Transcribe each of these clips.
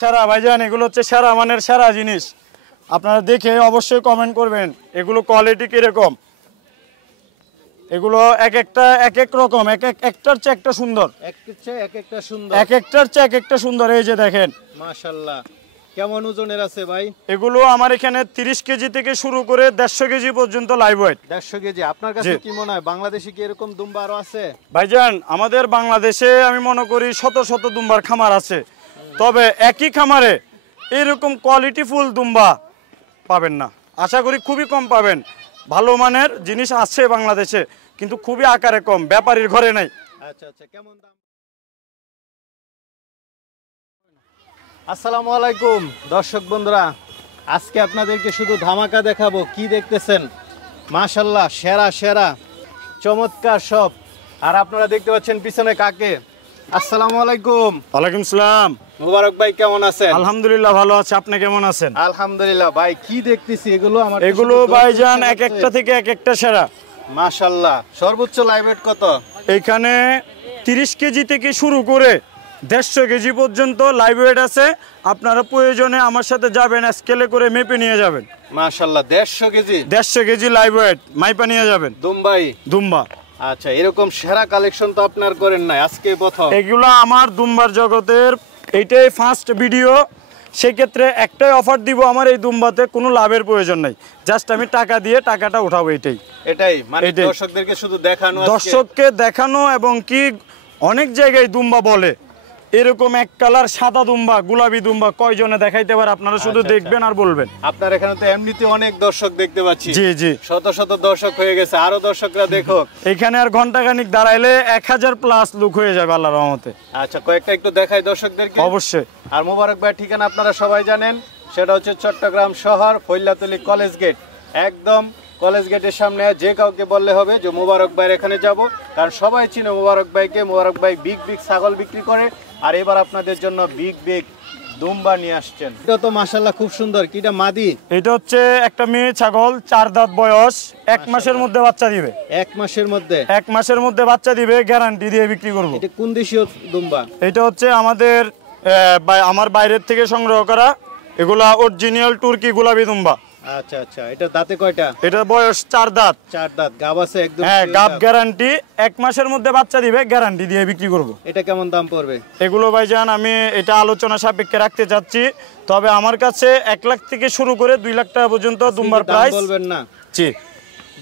সেরা ভাইজান, এগুলো হচ্ছে সেরা মানের সেরা জিনিস। আপনারা দেখে অবশ্যই কমেন্ট করবেন এগুলো কোয়ালিটি কিরকম। এগুলো এক এক রকম, একটার চেয়ে একটা সুন্দর, এক একটার চেয়ে এক একটা সুন্দর। এই যে দেখেন মাশাআল্লাহ। কেমন ওজনের আছে ভাই এগুলো? আমার এখানে 30 কেজি থেকে শুরু করে 150 কেজি পর্যন্ত লাইভ ওয়েট। 150 কেজি। আপনার কাছে কি মনে হয় বাংলাদেশে কি এরকম দুম্বা আরো আছে? ভাইজান আমাদের বাংলাদেশে আমি মনে করি শত শত দুম্বার খামার আছে, তবে একই খামারে এরকম কোয়ালিটি ফুল দুম্বা পাবেন না। আশা করি খুবই কম পাবেন। ভালো মানের জিনিস আছে বাংলাদেশে, কিন্তু খুবই আকারে কম, ব্যাপারীর ঘরে নাই। আচ্ছা আচ্ছা, কেমন দাম? আসসালামু আলাইকুম দর্শক বন্ধুরা, আজকে আপনাদেরকে শুধু ধামাকা দেখাবো। কি দেখতেছেন? মাশাআল্লাহ, সেরা সেরা চমৎকার সব। আর আপনারা দেখতে পাচ্ছেন পিছনে কাকে। আসসালামু আলাইকুম। ওয়ালাইকুম সালাম। মুবারক ভাই কেমন আছেন? আলহামদুলিল্লাহ ভালো আছে, আপনি কেমন আছেন? আলহামদুলিল্লাহ। ভাই কি দেখতেছি এগুলো? এগুলো ভাইজান এক একটা থেকে এক একটা সেরা। মাশাআল্লাহ। সর্বোচ্চ লাইভ ওয়েট কত? এখানে 30 কেজি থেকে শুরু করে 150 কেজি পর্যন্ত লাইভ ওয়েট আছে। আপনারা প্রয়োজনে আমার সাথে যাবেন, স্কেলে করে মেপে নিয়ে যাবেন। মাশাআল্লাহ, 150 কেজি। 150 কেজি লাইভ ওয়েট মাইপা নিয়ে যাবেন। দুম্বা। আচ্ছা, এরকম সেরা কালেকশন তো আপনার করেন নাই, আজকে প্রথম। এগুলো আমার দুম্বার জগতের এইটাই ফার্স্ট ভিডিও। সেক্ষেত্রে একটাই অফার দিব, আমার এই দুম্বাতে কোনো লাভের প্রয়োজন নাই, জাস্ট আমি টাকা দিয়ে টাকাটা উঠাবো। এটাই মানে দর্শকদেরকে শুধু দেখানো, দর্শককে দেখানো। এবং কি অনেক জায়গায় দুম্বা বলে এরকম এক কালার সাদা দুম্বা, গোলাপি দুম্বা কয়জনে দেখাইতে পারে? আপনারা শুধু দেখবেন আর বলবেন। আপনার এখানে তো এমনিতে অনেক দর্শক দেখতে পাচ্ছি। জি জি, শত শত দর্শক হয়ে গেছে, আরো দর্শকরা দেখো। এখানে আর ঘন্টাখানিক দাঁড়াইলে 1000 প্লাস লোক হয়ে যাবে আল্লাহর রহমতে। আচ্ছা, কয়েকটা একটু দেখাই দর্শকদেরকে। অবশ্যই। আর মোবারক ভাই ঠিকানা আপনারা সবাই জানেন, সেটা হচ্ছে চট্টগ্রাম শহর, ফৈল্লাতলী কলেজ গেট। একদম কলেজ গেটের সামনে যে কাউকে বললে হবে যে মোবারক ভাইয়ের এখানে যাব, কারণ সবাই চিনে মোবারক ভাইকে। মোবারক ভাই বিগ বিগ ছাগল বিক্রি করে, আর এবার আপনাদের জন্য বিগ বিগ দুম্বা নিয়ে আসছেন। এটা তো মাশাআল্লাহ খুব সুন্দর। কিটা মাদি? এটা হচ্ছে একটা মেয়ে ছাগল, 4 দাঁত বয়স, 1 মাসের মধ্যে বাচ্চা দিবে। 1 মাসের মধ্যে? 1 মাসের মধ্যে বাচ্চা দিবে, গ্যারান্টি দিয়ে বিক্রি করব। এটা কোন দেশীয় দুম্বা? এটা হচ্ছে আমাদের আমার বাইরের থেকে সংগ্রহ করা, এগুলা অরিজিনাল তুর্কি গোলাপি দুম্বা। আচ্ছা আচ্ছা, এটা দাঁতে কয়টা? এটা বয়স 4 দাঁত। 4 দাঁত। গাব আছে একদম? হ্যাঁ, গাব গ্যারান্টি। 1 মাসের মধ্যে বাচ্চা দিবে, গ্যারান্টি দিয়ে বিক্রি করব। এটা কেমন দাম পড়বে? এগুলো ভাইজান আমি এটা আলোচনা সাপেক্ষে রাখতে চাচ্ছি, তবে আমার কাছে 1 লাখ থেকে শুরু করে 2 লাখ টাকা পর্যন্ত দুম্বার প্রাইস। বলবেন না? জি,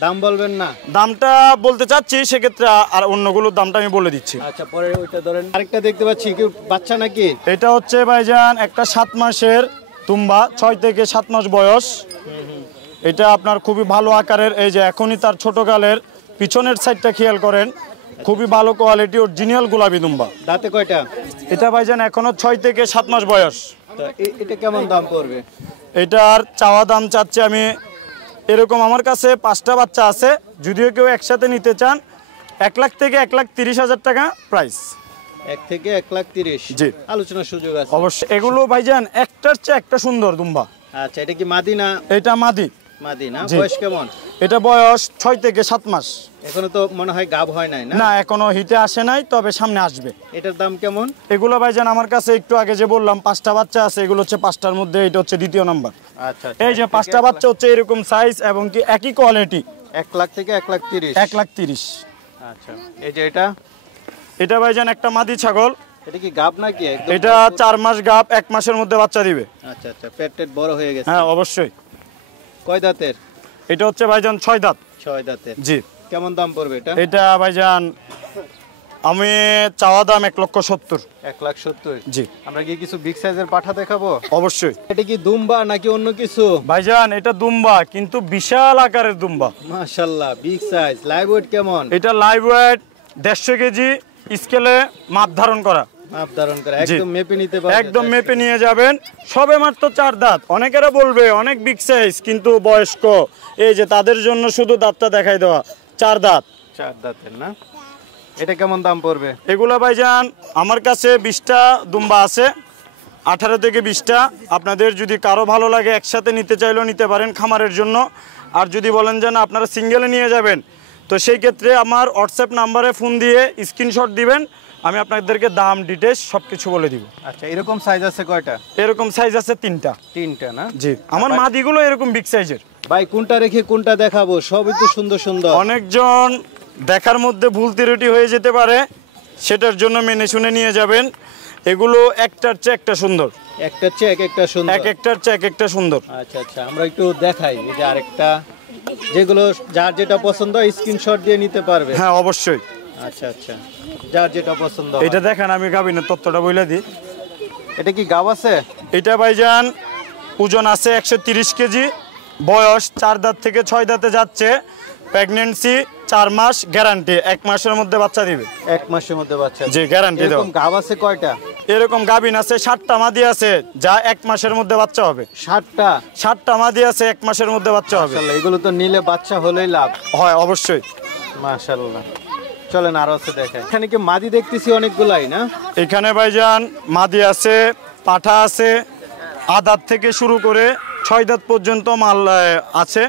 দাম বলবেন না? দামটা বলতে চাচ্ছি, সেক্ষেত্রে আর অন্যগুলোর দামটা আমি বলে দিচ্ছি। আচ্ছা, পরে ওইটা ধরেন। আরেকটা দেখতে পাচ্ছি, কি বাচ্চা নাকি? এটা হচ্ছে ভাইজান একটা 7 মাসের দুম্বা, 6 থেকে 7 মাস বয়স। এটা আপনার খুবই ভালো আকারের। এই যে এখনই তার ছোটকালের পিছনের সাইডটা খেয়াল করেন, খুবই ভালো কোয়ালিটি অরিজিনাল গোলাপি দুম্বা। দাঁতে কয়টা? এটা ভাইজান এখনো 6 থেকে 7 মাস বয়স। এটা কেমন দাম পড়বে? এটার চাওয়া দাম চাচ্ছে আমি, এরকম আমার কাছে 5টা বাচ্চা আছে, যদিও কেউ একসাথে নিতে চান 1 লাখ থেকে 1,30,000 টাকা প্রাইস। 1 থেকে 1,30,000? জি, আলোচনার সুযোগ আছে অবশ্যই। এগুলো ভাইজান একটার চেয়ে একটা সুন্দর দুম্বা। আচ্ছা, এটা কি মাদি না? এটা মাদি। মাদি না? বয়স কেমন? এটা বয়স 6 থেকে 7 মাস। এখনো তো মনে হয় গাব হয় নাই না? না, এখনো হিটে আসে নাই, তবে সামনে আসবে। এটার দাম কেমন? এগুলো ভাইজান আমার কাছে একটু আগে যে বললাম 5টা বাচ্চা আছে, এগুলো হচ্ছে 5টার মধ্যে এটা হচ্ছে দ্বিতীয় নাম্বার। আচ্ছা, এই যে 5টা বাচ্চা হচ্ছে এরকম সাইজ এবং কি একই কোয়ালিটি। 1 লাখ থেকে 1,30,000? 1,30,000। আচ্ছা, এই যে এটা ভাইজান একটা মাদি ছাগল। এটা কি গাব নাকি? এটা 4 মাস গাব, 1 মাসের মধ্যে বাচ্চা দিবে। আচ্ছা আচ্ছা, পেট বড় হয়ে গেছে? হ্যাঁ, অবশ্যই। কয় দাঁতের? এটা হচ্ছে ভাইজান 6 দাঁত। 6 দাঁতের। জি। কেমন দাম পড়বে এটা? এটা ভাইজান আমি চাওয়া দাম 1,70,000। 1,70,000? জি। আমরা কি কিছু বিগ সাইজের পাঠা দেখাবো? অবশ্যই। এটা কি দুম্বা নাকি অন্য কিছু? ভাইজান এটা দুম্বা, কিন্তু বিশাল আকারের দুম্বা। মাশাআল্লাহ, বিগ সাইজ। লাইভ ওয়েট কেমন? এটা লাইভ ওয়েট 150 কেজি, স্কেলে মাপ ধারণ করা। মাপ ধারণ করা, একদম মেপে নিতে পারবেন? একদম মেপে নিয়ে যাবেন। সবে মাত্র 4 দাঁত। অনেকেরা বলবে অনেক বিগ সাইজ, কিন্তু বয়স্ক, এই যে তাদের জন্য শুধু দাঁতটা দেখাই দেওয়া। 4 দাঁত। 4 দাঁতের না? এটা কেমন দাম পড়বে? এগুলা ভাইজান আমার কাছে 20টা দুম্বা আছে, 18 থেকে 20টা। আপনাদের যদি কারো ভালো লাগে একসাথে নিতে চাইলেও নিতে পারেন খামারের জন্য। আর যদি বলেন যে না আপনারা সিঙ্গেলে নিয়ে যাবেন, তো সেই ক্ষেত্রে আমার হোয়াটসঅ্যাপ নাম্বারে ফোন দিয়ে স্ক্রিনশট দিবেন, আমি আপনাদেরকে দাম ডিটেইলস সবকিছু বলে দিব। আচ্ছা, এরকম সাইজ আছে কয়টা? এরকম সাইজ আছে 3টা। 3টা না? জি, আমার মাদিগুলো এরকম বিগ সাইজের। ভাই কোনটা রেখে কোনটা দেখাবো? সবই তো সুন্দর সুন্দর। অনেকজন দেখার মধ্যে ভুল ত্রুটি হয়ে যেতে পারে, সেটার জন্য মেনে শুনে নিয়ে যাবেন। এগুলো একটার চেয়ে একটা সুন্দর, একটার চেয়ে একটা সুন্দর, একটার চেয়ে একটা সুন্দর। আচ্ছা আচ্ছা, আমরা একটু দেখাই। এই যে আরেকটা, যেগুলো যার যেটা পছন্দ হয় স্ক্রিনশট দিয়ে নিতে পারবে। হ্যাঁ অবশ্যই। আচ্ছা আচ্ছা, যার যেটা পছন্দ হয়। এটা দেখেন, আমি গাবিনের তথ্যটা বলে দিই। এটা কি গাব আছে? এটা ভাইজান ওজন আছে 130 কেজি, বয়স 4 দাঁত থেকে 6 দাঁতে যাচ্ছে, প্রেগন্যান্সি 4 মাস, গ্যারান্টি 1 মাসের মধ্যে বাচ্চা দিবে। 1 মাসের মধ্যে বাচ্চা? জি, গ্যারান্টি দাও। এরকম গাব আছে কয়টা? এরকম গাবিন আছে 60টা মাদি আছে, যা 1 মাসের মধ্যে বাচ্চা হবে। 60টা মাদি আছে, 1 মাসের মধ্যে বাচ্চা হবে। মাশাআল্লাহ, এগুলো তো নিলে বাচ্চা হলেই লাভ হয় অবশ্যই। মাশাআল্লাহ, চলেন আরো আছে দেখেন। এখানে কি মাদি দেখতেছি অনেকগুলাই না? এখানে ভাইজান মাদি আছে, পাঠা আছে, আদাত থেকে শুরু করে 6 দাঁত পর্যন্ত মাল আছে।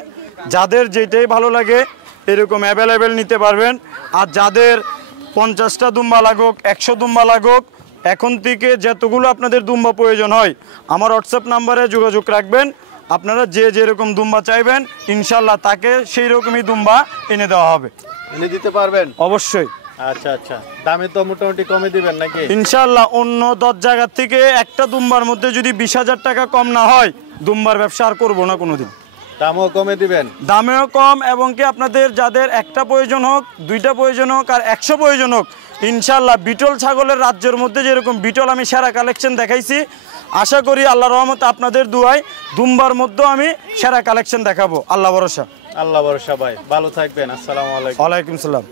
যাদের যেটাই ভালো লাগে এরকম অ্যাভেলেবেল নিতে পারবেন। আর যাদের 50টা দুম্বা লাগুক, 100 দুম্বা লাগুক, এখন থেকে যতগুলো আপনাদের দুম্বা প্রয়োজন হয় আমার হোয়াটসঅ্যাপ নাম্বারে যোগাযোগ রাখবেন। আপনারা যে যেরকম দুম্বা চাইবেন ইনশাল্লাহ তাকে সেই রকমই দুম্বা এনে দেওয়া হবে। এনে দিতে পারবেন? অবশ্যই। আচ্ছা আচ্ছা, দামে তো মোটামুটি কমে দিবেন নাকি? ইনশাল্লাহ, অন্য 10 জায়গা থেকে একটা দুম্বার মধ্যে যদি 20,000 টাকা কম না হয়, দুম্বার ব্যবসা আর করবো না কোনোদিন। দামও কমে দিবেন? দামেও কম, এবং কি আপনাদের যাদের একটা প্রয়োজন হোক, 2টা প্রয়োজন হোক, আর 100 প্রয়োজন হোক, ইনশাল্লাহ বিটল ছাগলের রাজ্যের মধ্যে যেরকম বিটল আমি সেরা কালেকশন দেখাইছি, আশা করি আল্লাহ রহমতে আপনাদের দুয়ায় দুম্বার মধ্যেও আমি সেরা কালেকশন দেখাবো। আল্লাহ ভরসা। আল্লাহ ভরসা ভাই, ভালো থাকবেন। আসসালামু আলাইকুম। ওয়ালাইকুম সালাম।